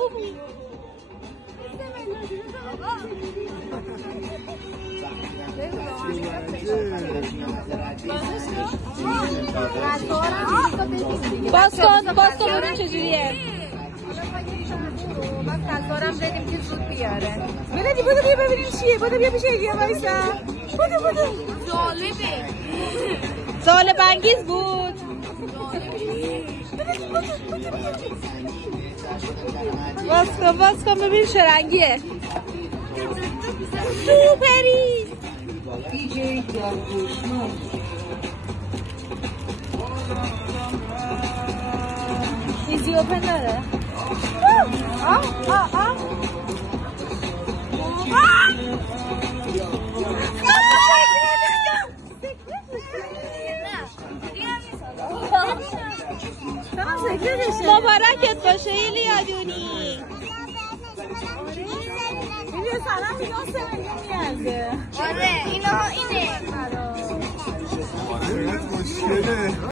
بومی. باز کن ببین چجوریه. من تظاهرم بدیم که زود بیاره. بودو بیا ببینیم چیه. بودو بیا پیش ایدیا وایسا. بودو جالبه. جالب انگیز بود. باز کن ببین چه رنگیه. سوپری. ایزی اوپن داره. مبارکت باشه ایلیا جونی. ایلیا سلام میگه. آره اینه. مشکله.